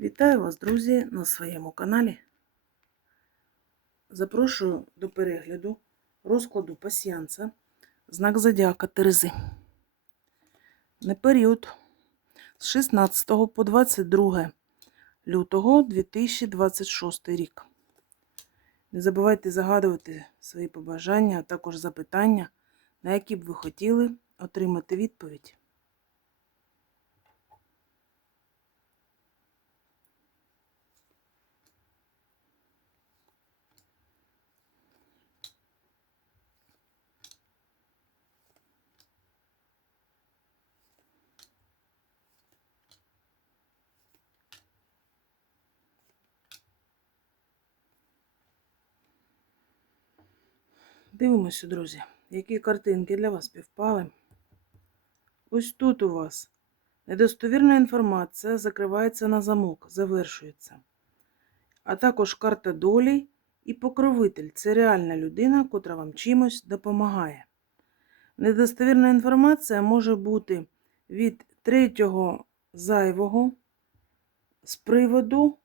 Вітаю вас, друзі, на своєму каналі. Запрошую до перегляду розкладу пасіянса знак Зодіака Терези. На період з 16 по 22 лютого 2026 рік. Не забувайте загадувати свої побажання, а також запитання, на які б ви хотіли отримати відповідь. Дивимося, друзі, які картинки для вас співпали. Ось тут у вас недостовірна інформація закривається на замок, завершується. А також карта долі і покровитель це реальна людина, котра вам чимось допомагає. Недостовірна інформація може бути від третього зайвого з приводу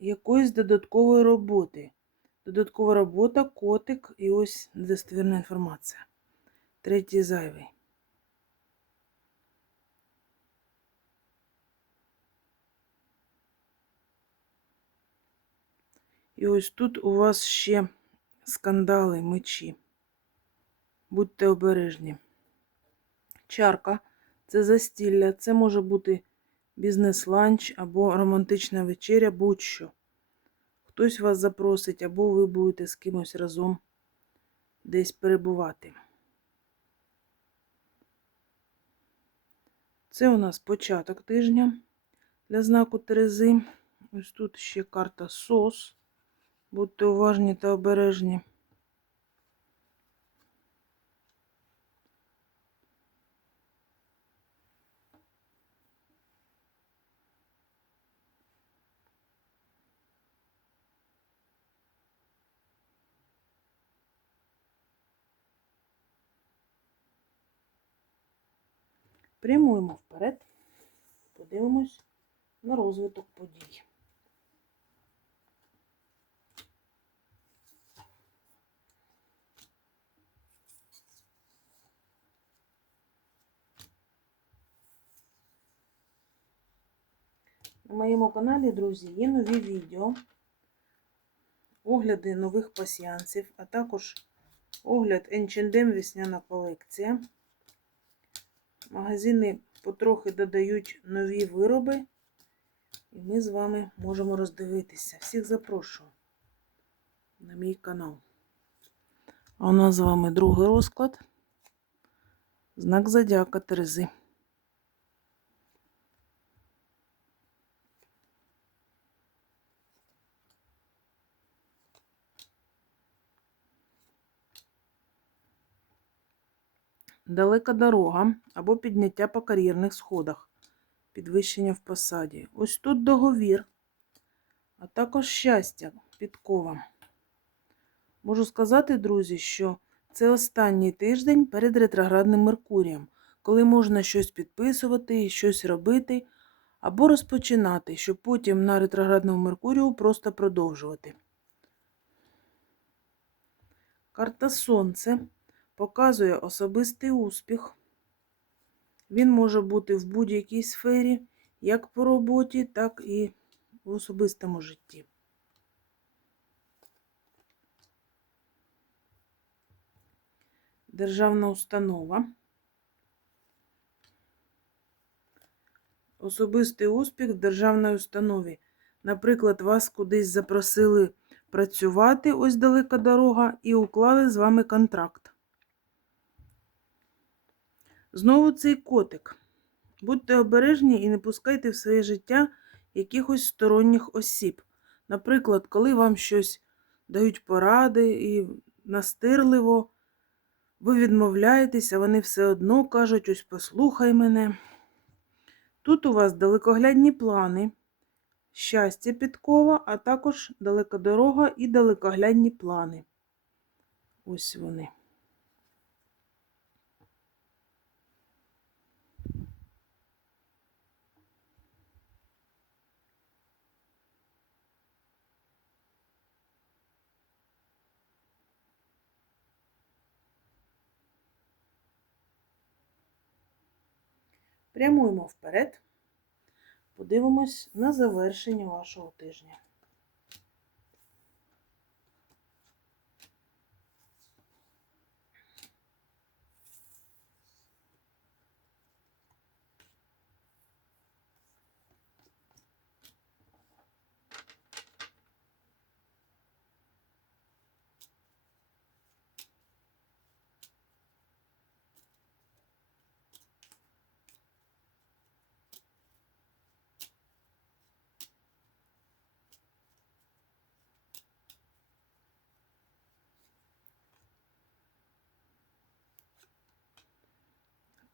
якоїсь додаткової роботи. Додаткова робота, котик і ось недостовірна інформація. Третій зайвий. І ось тут у вас ще скандали, мечі. Будьте обережні. Чарка це застілля, це може бути бізнес-ланч або романтична вечеря, будь-що. Хтось вас запросить, або ви будете з кимось разом десь перебувати. Це у нас початок тижня для знаку Терези. Ось тут ще карта СОС. Будьте уважні та обережні. Прямуємо вперед, подивимось на розвиток подій. На моєму каналі, друзі, є нові відео, огляди нових пасіянців, а також огляд H&M весняна колекція. Магазини потрохи додають нові вироби, і ми з вами можемо роздивитися. Всіх запрошую на мій канал. А у нас з вами другий розклад. Знак Зодіака Терези. Далека дорога або підняття по кар'єрних сходах, підвищення в посаді. Ось тут договір, а також щастя підкова. Можу сказати, друзі, що це останній тиждень перед ретроградним Меркурієм, коли можна щось підписувати, щось робити або розпочинати, щоб потім на ретроградному Меркурію просто продовжувати. Карта Сонце показує особистий успіх. Він може бути в будь-якій сфері, як по роботі, так і в особистому житті. Державна установа. Особистий успіх в державній установі. Наприклад, вас кудись запросили працювати, ось далека дорога, і уклали з вами контракт. Знову цей котик. Будьте обережні і не пускайте в своє життя якихось сторонніх осіб. Наприклад, коли вам щось дають поради і настирливо, ви відмовляєтеся, вони все одно кажуть, ось послухай мене. Тут у вас далекоглядні плани, щастя підкова, а також далека дорога і далекоглядні плани. Ось вони. Прямуємо вперед. Подивимось на завершення вашого тижня.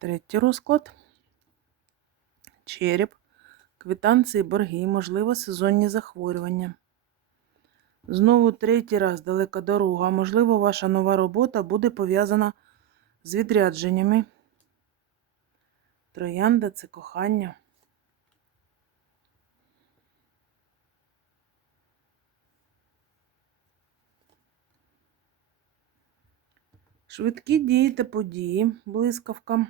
Третій розклад. Череп, квитанції, борги, можливо, сезонні захворювання. Знову третій раз далека дорога. Можливо, ваша нова робота буде пов'язана з відрядженнями. Троянда це кохання. Швидкі дії та події, блискавка.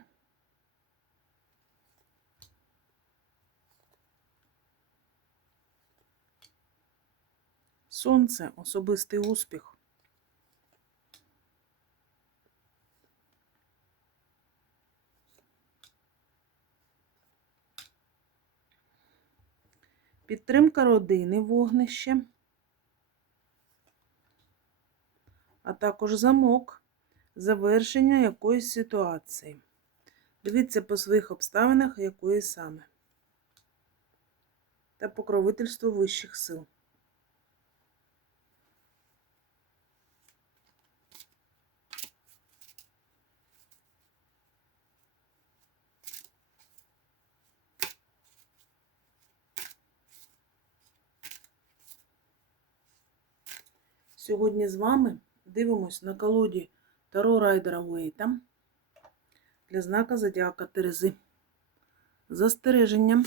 Сонце особистий успіх. Підтримка родини, вогнище, а також замок, завершення якоїсь ситуації. Дивіться по своїх обставинах, якої саме. Та покровительство вищих сил. Сьогодні з вами дивимось на колоді Таро Райдера Уейта для знака Зодіака Терези. Застереження.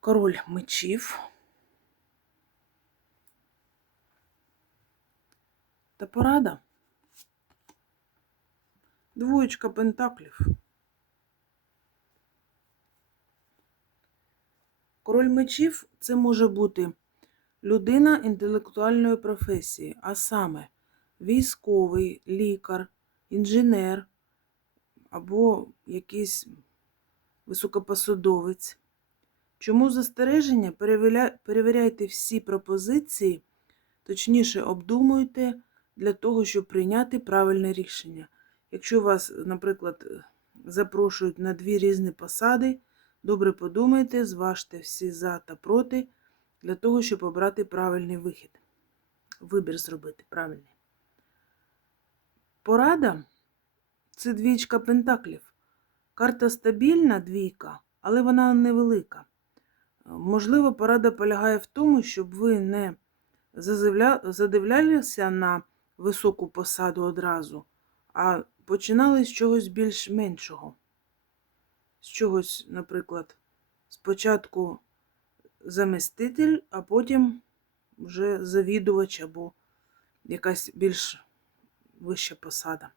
Король мечів. Та порада. Двоєчка пентаклів. Король мечів це може бути людина інтелектуальної професії, а саме військовий, лікар, інженер або якийсь високопосадовець. Чому застереження? Перевіряйте всі пропозиції, точніше обдумуйте для того, щоб прийняти правильне рішення. Якщо вас, наприклад, запрошують на дві різні посади, добре подумайте, зважте всі за та проти для того, щоб обрати правильний вихід. Вибір зробити правильний. Порада це двічка пентаклів. Карта стабільна двійка, але вона невелика. Можливо, порада полягає в тому, щоб ви не задивлялися на високу посаду одразу, а починали з чогось більш меншого. З чогось, наприклад, спочатку заместитель, а потім вже завідувач або якась більш вища посада.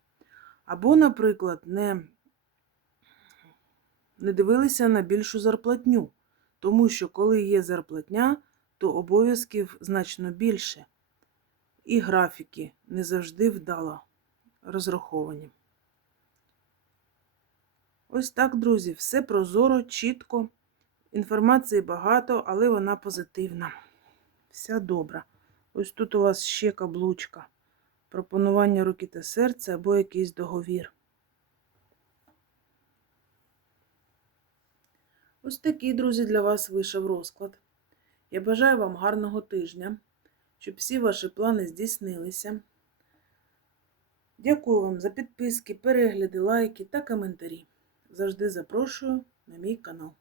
Або, наприклад, не, не дивилися на більшу зарплатню, тому що коли є зарплатня, то обов'язків значно більше, і графіки не завжди вдало розраховані. Ось так, друзі, все прозоро, чітко. Інформації багато, але вона позитивна. Вся добра. Ось тут у вас ще каблучка. Пропонування руки та серця або якийсь договір. Ось такий, друзі, для вас вийшов розклад. Я бажаю вам гарного тижня, щоб всі ваші плани здійснилися. Дякую вам за підписки, перегляди, лайки та коментарі. Завжди запрошую на мій канал.